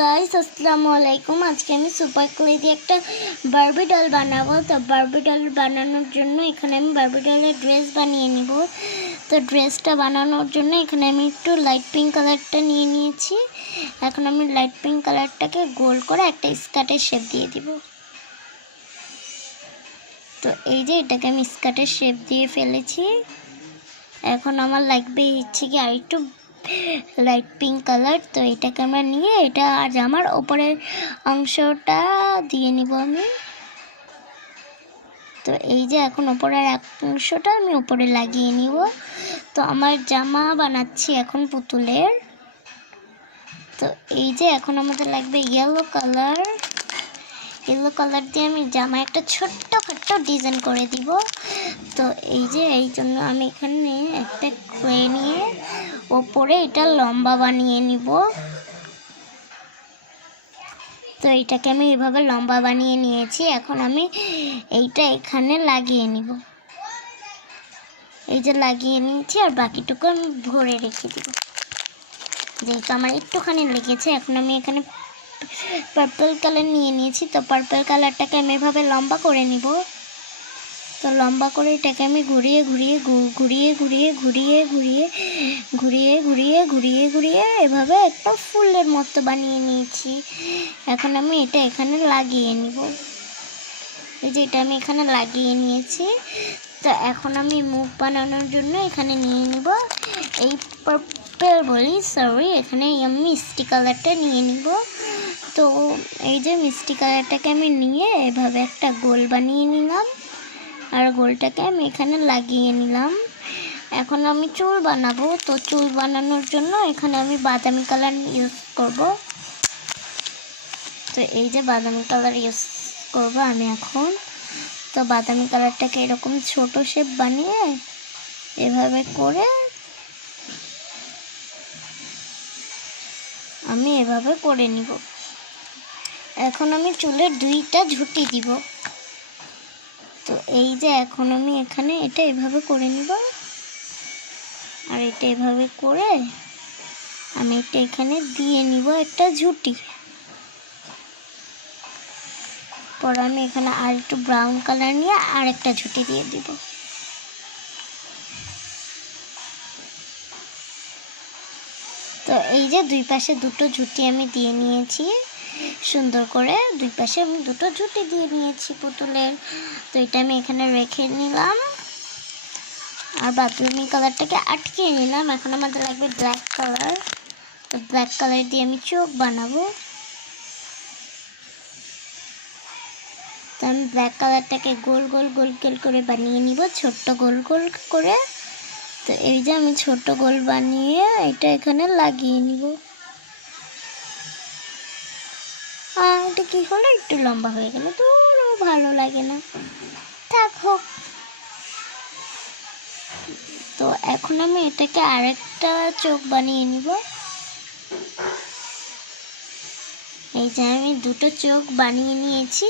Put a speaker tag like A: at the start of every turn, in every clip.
A: Guys আসসালামু আলাইকুম। আজকে আমি সুপার ক্লে দিয়ে একটা বারবি ডল বানাবো। তো বারবি ডল বানানোর জন্য এখানে আমি বারবি ডলের ড্রেস বানিয়ে নিব। তো ড্রেসটা বানানোর জন্য এখানে আমি একটু লাইট পিঙ্ক কালারটা নিয়ে নিয়েছি। এখন আমি লাইট পিঙ্ক কালারটাকে গোল করে একটা স্কার্টের শেপ দিয়ে দিব। তো এই যে এটাকে আমি স্কার্টের শেপ দিয়ে ফেলেছি। এখন আমার লাগবে হচ্ছে কি আর একটু লাইট পিঙ্ক কালার তো এটাকে আমরা নিয়ে এটা আর জামার ওপরের অংশটা দিয়ে নিব আমি। তো এই যে এখন ওপরের অংশটা আমি ওপরে লাগিয়ে নিব। তো আমার জামা বানাচ্ছি এখন পুতুলের। তো এই যে এখন আমাদের লাগবে ইয়েলো কালার ইয়েলো কালার দিয়ে আমি জামা একটা ছোট্ট খাট্ট ডিজাইন করে দিব। তো এই যে এই জন্য আমি এখানে একটা ক্লে নিয়ে ওপরে এটা লম্বা বানিয়ে নিব। তো এটাকে আমি এভাবে লম্বা বানিয়ে নিয়েছি, এখন আমি এইটা এখানে লাগিয়ে নিব। এই যে লাগিয়ে নিয়েছি, আর বাকিটুকু আমি ভরে রেখে দিব। যেহেতু আমার একটুখানি লেগেছে, এখন আমি এখানে পার্পল কালার নিয়ে নিয়েছি, তো পার্পল কালারটাকে আমি এভাবে লম্বা করে নিব। তো লম্বা করে এটাকে আমি ঘুরিয়ে ঘুরিয়ে ঘুরিয়ে ঘুরিয়ে ঘুরিয়ে ঘুরিয়ে ঘুরিয়ে ঘুরিয়ে ঘুরিয়ে ঘুরিয়ে এভাবে একটা ফুলের মতো বানিয়ে নিয়েছি। এখন আমি এটা এখানে লাগিয়ে নিব। এই যে এটা আমি এখানে লাগিয়ে নিয়েছি। তো এখন আমি মুখ বানানোর জন্য এখানে নিয়ে নিব। এই পার্পল বলি সরি এখানে আমি মিষ্টি কালারটা নিয়ে নিব। তো এই যে মিষ্টি কালারটাকে আমি নিয়ে এভাবে একটা গোল বানিয়ে নিলাম। আর গোলটাকে আমি এখানে লাগিয়ে নিলাম। এখন আমি চুল বানাবো। তো চুল বানানোর জন্য এখানে আমি বাদামি কালার ইউজ করব। তো এই যে বাদামি কালার ইউজ করব আমি এখন। তো বাদামি কালারটাকে এরকম ছোট শেপ বানিয়ে এভাবে করে আমি এভাবে করে নিব। এখন আমি চুলের দুইটা ঝুঁটি দিব। তো এই যে এখন আমি এখানে এটা এভাবে করে নিব। আর এটা এভাবে করে আমি এটা এখানে দিয়ে নিব একটা ঝুঁটি। পর আমি এখানে আর একটু ব্রাউন কালার নিয়ে আর একটা ঝুঁটি দিয়ে দিব। তো এই যে দুই পাশে দুটো ঝুঁটি আমি দিয়ে নিয়েছি। সুন্দর করে দুই পাশে আমি দুটো ঝুঁটি দিয়ে নিয়েছি পুতুলের। তো এটা আমি এখানে রেখে নিলাম। আর বাথরুমি কালারটাকে আটকে নিলাম। এখন আমাদের লাগবে ব্ল্যাক কালার তো ব্ল্যাক কালার দিয়ে আমি চোখ বানাবো। তো আমি ব্ল্যাক কালারটাকে গোল গোল গোল গোল করে বানিয়ে নিব। ছোট্ট গোল গোল করে। তো এই যে আমি ছোট গোল বানিয়ে এটা এখানে লাগিয়ে নিব। এটা কি হলো? একটু লম্বা হয়ে গেল তো ভালো লাগে না। থাক হোক তো এখন আমি এটাকে আরেকটা চোখ বানিয়ে নিব। এই যে আমি দুটো চোখ বানিয়ে নিয়েছি।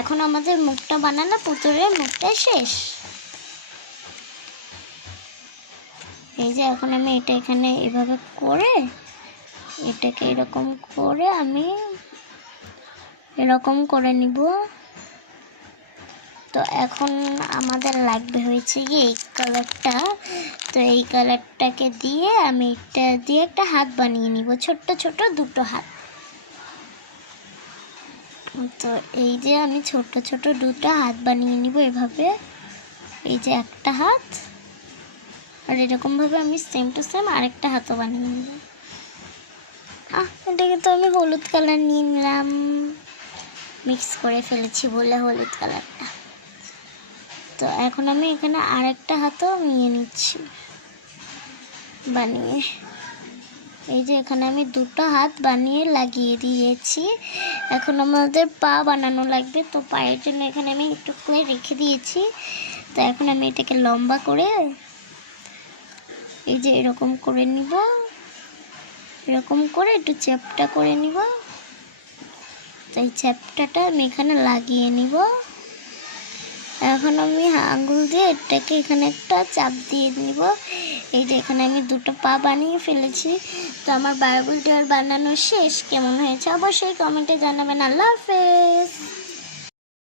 A: এখন আমাদের মুখটা বানানো, পুতুলের মুখটা শেষ। এই যে এখন আমি এটা এখানে এভাবে করে, এটাকে এরকম করে আমি এরকম করে নিব। তো এখন আমাদের লাগবে হয়েছে কি এই কালারটা তো এই কালারটাকে দিয়ে আমি এটা দিয়ে একটা হাত বানিয়ে নিব, ছোট্ট ছোট দুটো হাত। তো এই যে আমি ছোট ছোট দুটো হাত বানিয়ে নিব এভাবে। এই যে একটা হাত। আর এরকমভাবে আমি সেম টু সেম আরেকটা হাতও বানিয়ে নিব। আহ, এটাকে তো আমি হলুদ কালার নিয়ে নিলাম। মিক্স করে ফেলেছি বলে হলুদ কালারটা। তো এখন আমি এখানে আরেকটা হাতও নিয়ে নিচ্ছি বানিয়ে। এই যে এখানে আমি দুটো হাত বানিয়ে লাগিয়ে দিয়েছি। এখন আমাদের পা বানানো লাগবে, তো পায়ের জন্য এখানে আমি একটু করে রেখে দিয়েছি। তো এখন আমি এটাকে লম্বা করে এই যে এরকম করে নিব। এরকম করে একটু চ্যাপটা করে নিব। তো এই চ্যাপটাটা আমি এখানে লাগিয়ে নিব। এখন আমি আঙুল দিয়ে এটাকে এখানে একটা চাপ দিয়ে নিব। এই যে এখানে আমি দুটো পা বানিয়ে ফেলেছি। তো আমার বারবুল আর বানানো শেষ। কেমন হয়েছে অবশ্যই কমেন্টে জানাবেন। আল্লাহ হাফেজ।